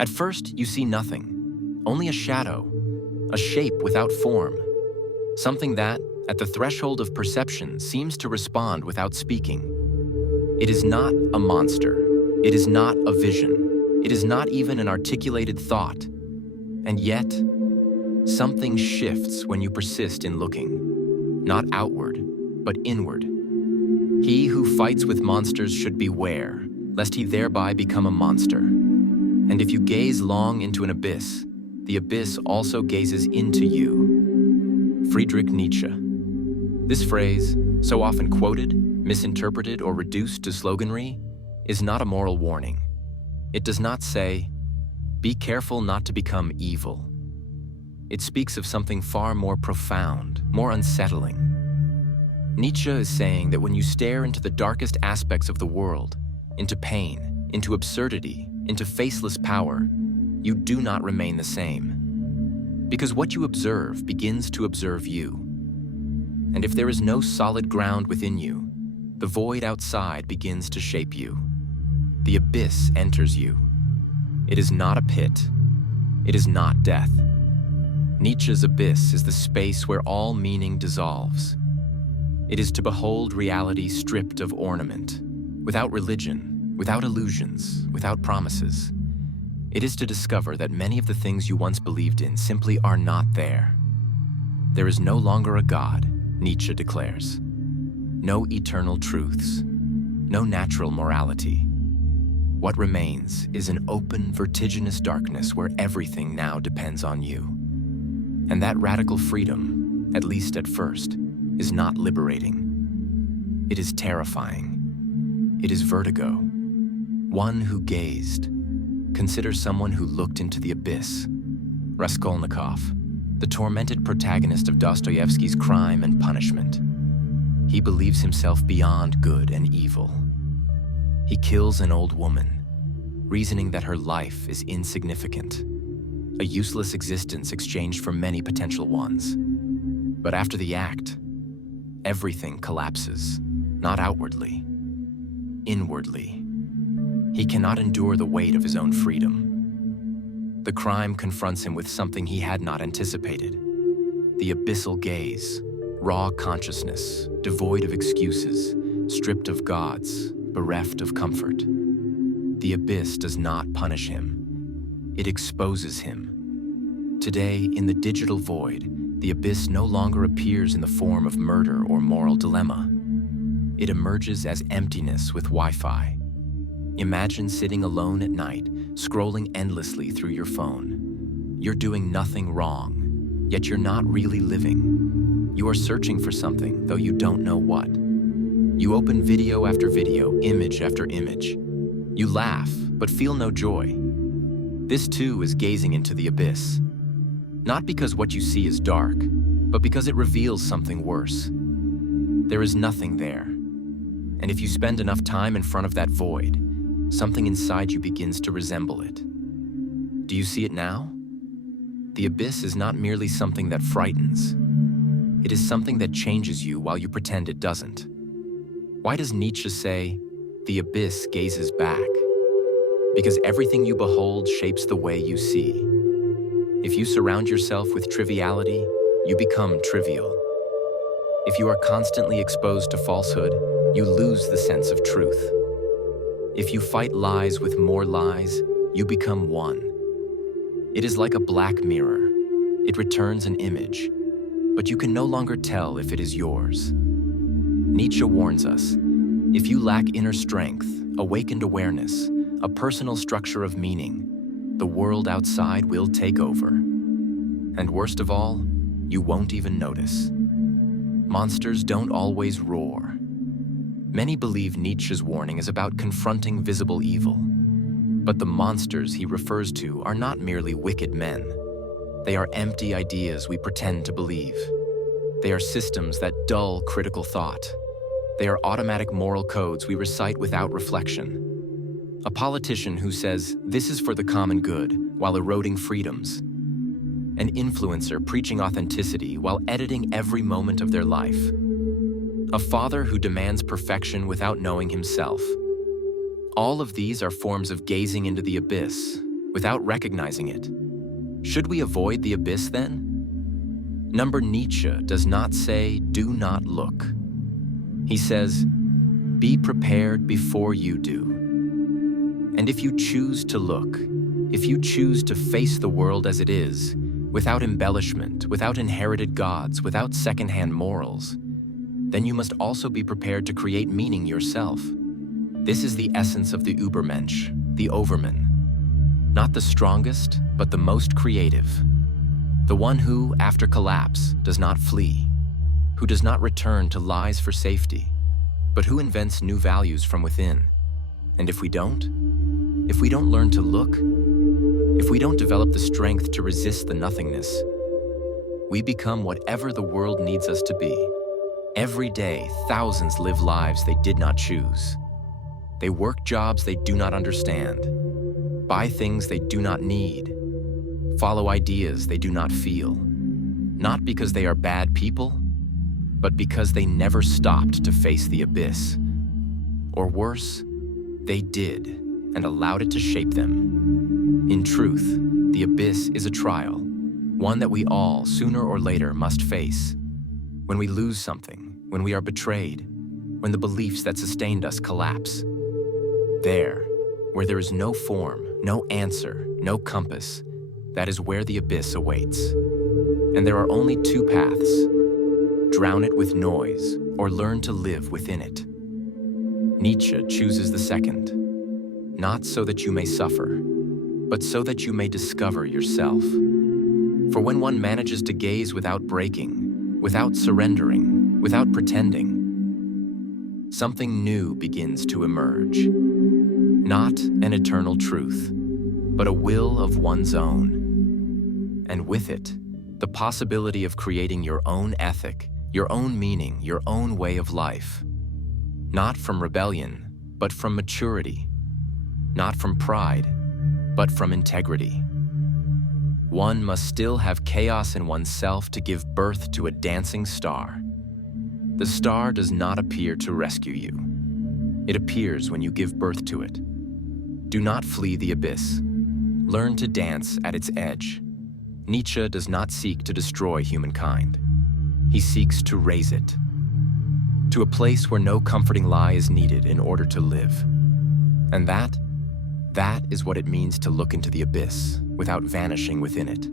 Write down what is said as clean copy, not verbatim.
At first, you see nothing, only a shadow, a shape without form, something that, at the threshold of perception, seems to respond without speaking. It is not a monster. It is not a vision. It is not even an articulated thought. And yet, something shifts when you persist in looking, not outward, but inward. He who fights with monsters should beware, lest he thereby become a monster. And if you gaze long into an abyss, the abyss also gazes into you. Friedrich Nietzsche. This phrase, so often quoted, misinterpreted, or reduced to sloganry, is not a moral warning. It does not say, "Be careful not to become evil." It speaks of something far more profound, more unsettling. Nietzsche is saying that when you stare into the darkest aspects of the world, into pain, into absurdity, into faceless power, you do not remain the same. Because what you observe begins to observe you. And if there is no solid ground within you, the void outside begins to shape you. The abyss enters you. It is not a pit. It is not death. Nietzsche's abyss is the space where all meaning dissolves. It is to behold reality stripped of ornament, without religion, without illusions, without promises. It is to discover that many of the things you once believed in simply are not there. There is no longer a God, Nietzsche declares. No eternal truths, no natural morality. What remains is an open, vertiginous darkness where everything now depends on you. And that radical freedom, at least at first, is not liberating. It is terrifying. It is vertigo. One who gazed. Consider someone who looked into the abyss. Raskolnikov, the tormented protagonist of Dostoevsky's Crime and Punishment. He believes himself beyond good and evil. He kills an old woman, reasoning that her life is insignificant, a useless existence exchanged for many potential ones. But after the act, everything collapses, not outwardly, inwardly. He cannot endure the weight of his own freedom. The crime confronts him with something he had not anticipated. The abyssal gaze, raw consciousness, devoid of excuses, stripped of gods, bereft of comfort. The abyss does not punish him. It exposes him. Today, in the digital void, the abyss no longer appears in the form of murder or moral dilemma. It emerges as emptiness with Wi-Fi. Imagine sitting alone at night, scrolling endlessly through your phone. You're doing nothing wrong, yet you're not really living. You are searching for something, though you don't know what. You open video after video, image after image. You laugh, but feel no joy. This too is gazing into the abyss. Not because what you see is dark, but because it reveals something worse. There is nothing there. And if you spend enough time in front of that void, something inside you begins to resemble it. Do you see it now? The abyss is not merely something that frightens. It is something that changes you while you pretend it doesn't. Why does Nietzsche say, "The abyss gazes back"? Because everything you behold shapes the way you see. If you surround yourself with triviality, you become trivial. If you are constantly exposed to falsehood, you lose the sense of truth. If you fight lies with more lies, you become one. It is like a black mirror. It returns an image, but you can no longer tell if it is yours. Nietzsche warns us, if you lack inner strength, awakened awareness, a personal structure of meaning, the world outside will take over. And worst of all, you won't even notice. Monsters don't always roar. Many believe Nietzsche's warning is about confronting visible evil. But the monsters he refers to are not merely wicked men. They are empty ideas we pretend to believe. They are systems that dull critical thought. They are automatic moral codes we recite without reflection. A politician who says, "This is for the common good," while eroding freedoms. An influencer preaching authenticity while editing every moment of their life. A father who demands perfection without knowing himself. All of these are forms of gazing into the abyss, without recognizing it. Should we avoid the abyss then? Nietzsche does not say, "Do not look." He says, "Be prepared before you do." And if you choose to look, if you choose to face the world as it is, without embellishment, without inherited gods, without secondhand morals, then you must also be prepared to create meaning yourself. This is the essence of the Übermensch, the Overman. Not the strongest, but the most creative. The one who, after collapse, does not flee, who does not return to lies for safety, but who invents new values from within. And if we don't learn to look, if we don't develop the strength to resist the nothingness, we become whatever the world needs us to be. Every day, thousands live lives they did not choose. They work jobs they do not understand, buy things they do not need, follow ideas they do not feel, not because they are bad people, but because they never stopped to face the abyss. Or worse, they did and allowed it to shape them. In truth, the abyss is a trial, one that we all, sooner or later, must face. When we lose something, when we are betrayed, when the beliefs that sustained us collapse. There, where there is no form, no answer, no compass, that is where the abyss awaits. And there are only two paths: drown it with noise, or learn to live within it. Nietzsche chooses the second, not so that you may suffer, but so that you may discover yourself. For when one manages to gaze without breaking, without surrendering, without pretending, something new begins to emerge. Not an eternal truth, but a will of one's own. And with it, the possibility of creating your own ethic, your own meaning, your own way of life. Not from rebellion, but from maturity. Not from pride, but from integrity. One must still have chaos in oneself to give birth to a dancing star. The star does not appear to rescue you. It appears when you give birth to it. Do not flee the abyss. Learn to dance at its edge. Nietzsche does not seek to destroy humankind. He seeks to raise it to a place where no comforting lie is needed in order to live. And that is what it means to look into the abyss without vanishing within it.